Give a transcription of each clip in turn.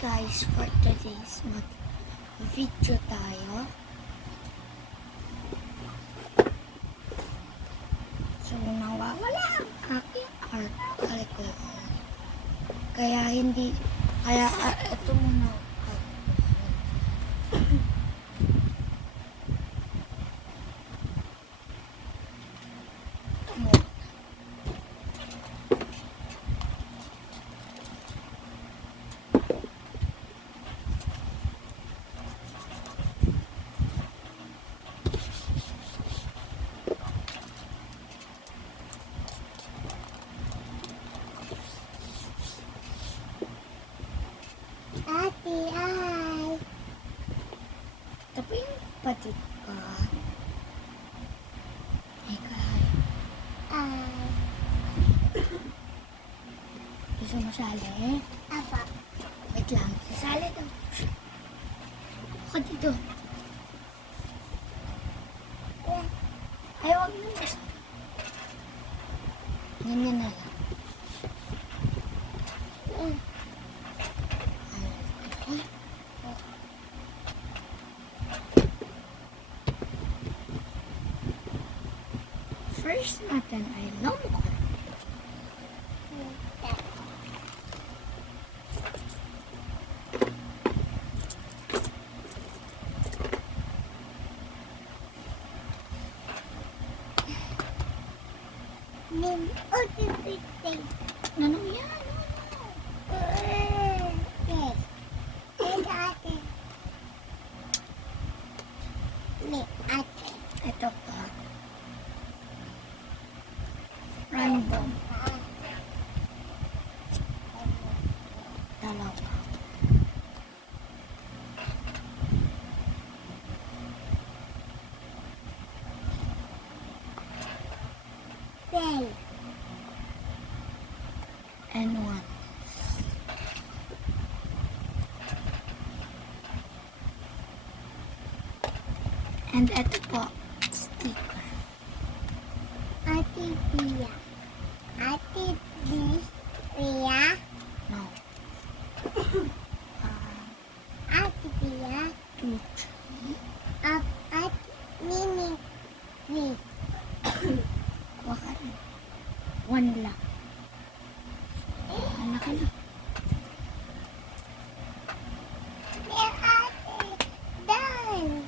Guys, for today's video tayo. So, nawawala ang aking art calculator. Kaya ito muna. Ito muna. Ate, ay. Ito po yung kapatid ko. Hey, kay. Ay. Gusto mo sali? Apa. Wait lang. Sasali daw. Ako dito. Ay, huwag na mo. Ganyan na lang. Ay. First natin ay longkor. Nim, pipitay. Ano yan? Yes. Yes, ate. Ni, ate. Ito pa. Random. Dalawa. Bell. And one. And ito po, sticker. Ate Pia. Ate Pia. No. Ate Pia. 2, 3. Ate Mini. Three. Kuha ka rin. 1 lang. Anak ka na. Dear ate. Done.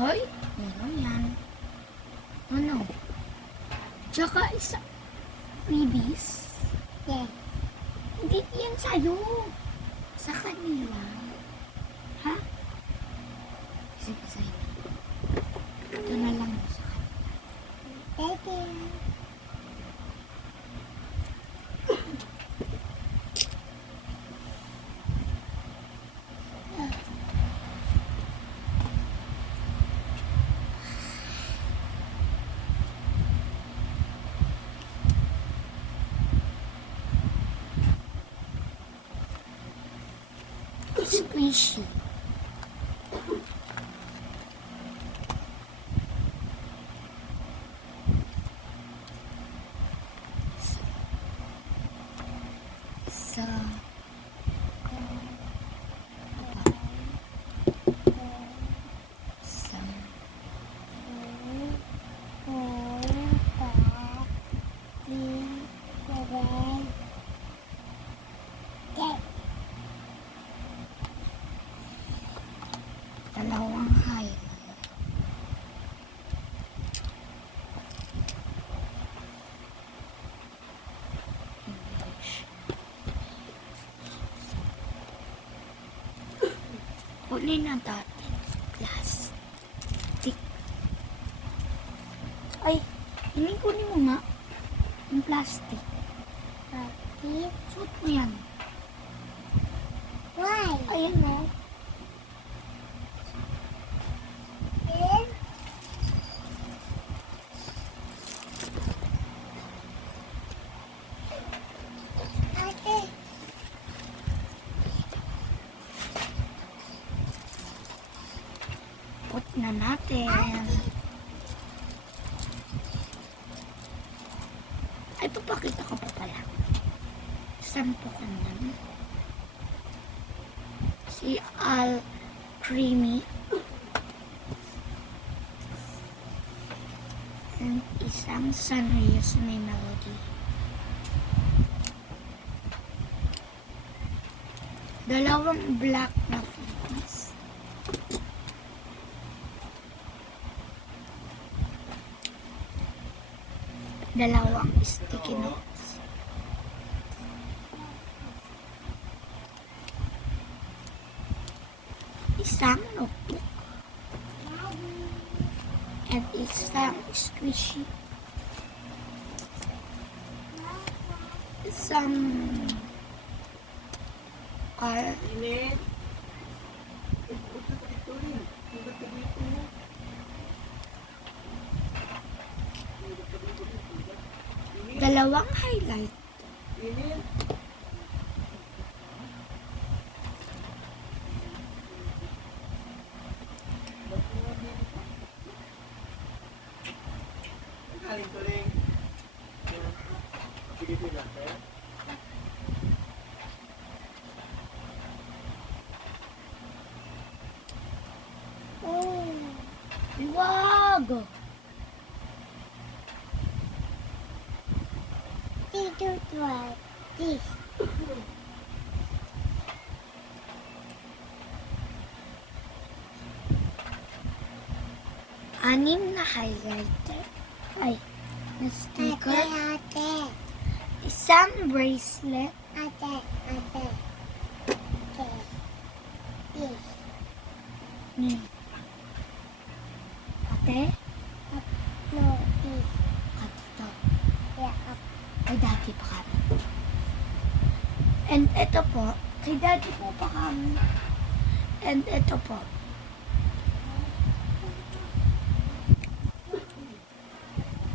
Hoy, ano yan? Ano? Tsaka isa. Freebies. Hindi yan sa'yo. Sa kanila. Ha? Sige, sa'yo. Ito na lang sa kanila. Squishy. Sa dalawang highlight. English. Huli na dati. Plastic. Ay, kunin mo nga. Yung plastic. Suot mo yan. Why? Ayan o. na natin. Ay, papakita ko pa pala. Sampo ko na. Si Al Creamy. And isang Sanrios may melody. Dalawang black na flippies. Dalawang sticky notes. Isang notebook. And isang squishy. Isang car. Dalawang highlight. Oh, Wag! dito tuwa. This. Anim na highlighter. Ay, na Ate, sticker. ate. Isang bracelet. Ate, ate. Okay. This. Hmm. Ate, No, this. katito. Yeah, up. Ay, dati pa kami. And ito po, kay dati po pa kami. And ito po.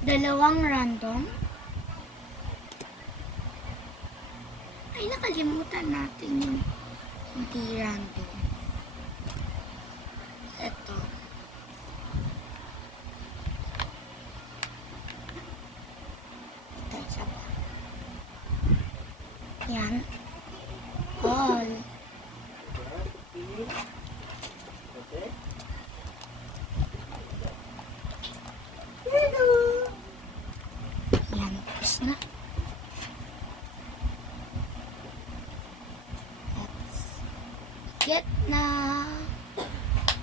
Dalawang random. Ay, nakalimutan natin yung hindi random. Ito. Ito, isa pa. Yan. All. Yan, tapos na. Let's get na.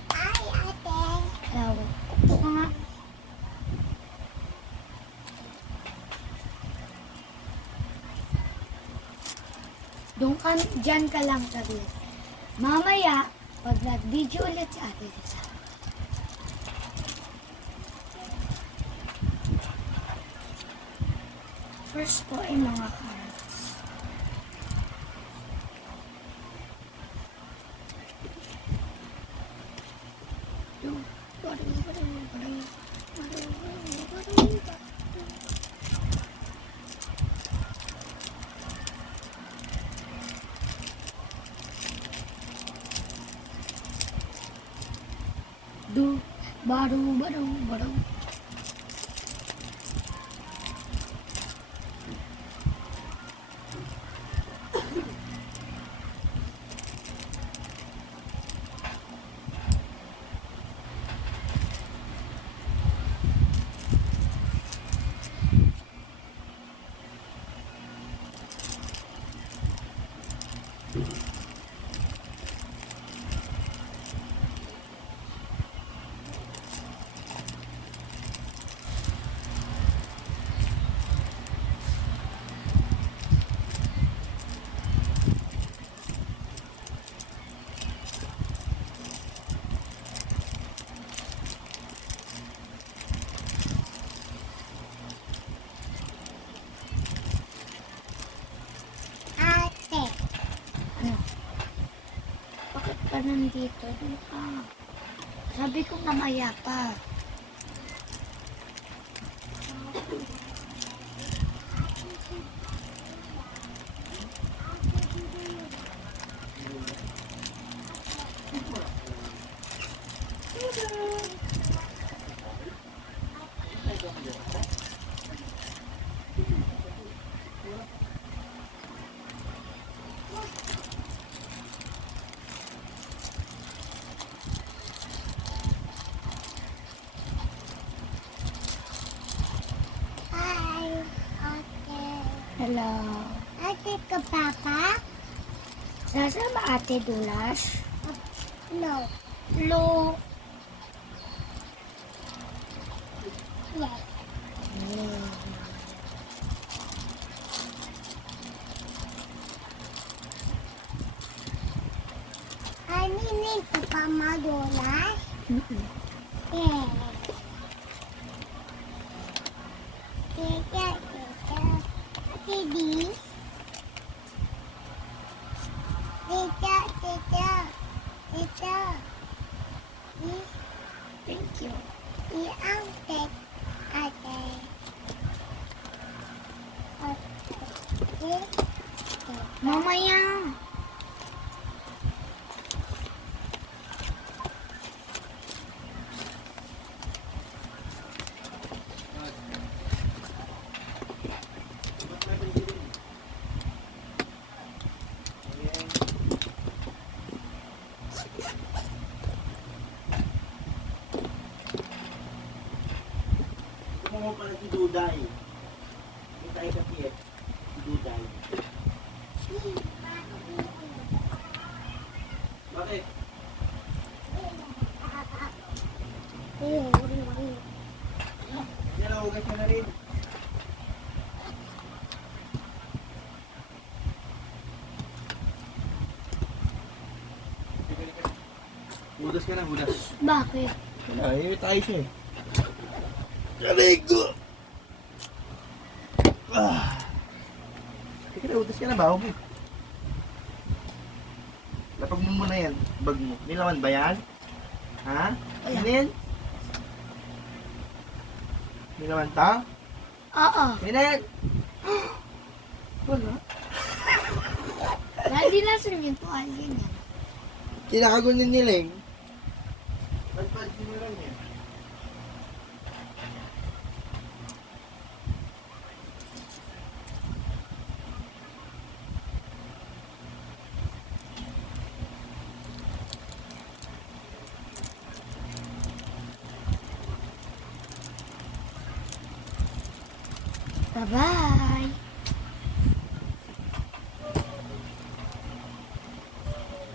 Ay, ate. Hello. Ito ka nga. Doon ka, dyan ka lang saglit. Mamaya, pag nag-video ulit si Ate Lisa. First po ay mga cards. Do, baru, baru, baru. Ate. Ano? Bakit ka nandito? Doon ka. Sabi ko mamaya pa. Hello. Ate ka, Papa? Sasama ate Dulas? No. Lo. Yes. Ano yun ka pa madulas? Yeah. Tita, tita. Ate di? Tita, tita. Tita. Thank you. Iang tek. Ate. Ate. Mamaya. Kung mo pala si Duday. May tayo sa piyet. Si Duday. Bakit? Yan, nahugas ka na rin. Hudas ka na, hudas. Bakit? Wala, tayo siya eh. Kaligo! Teka na, hudas ka na ba? Huwag mo. Lapag mo muna yan, bag mo. Nilaman ba yan? Ha? Wala. Ano yan? Nilaman ta? Oo. Yan na yan! Wala. Hindi na yung tuwalya niya. Kinakagon ni Niling. Pagpag sinulang niya. Bye-bye.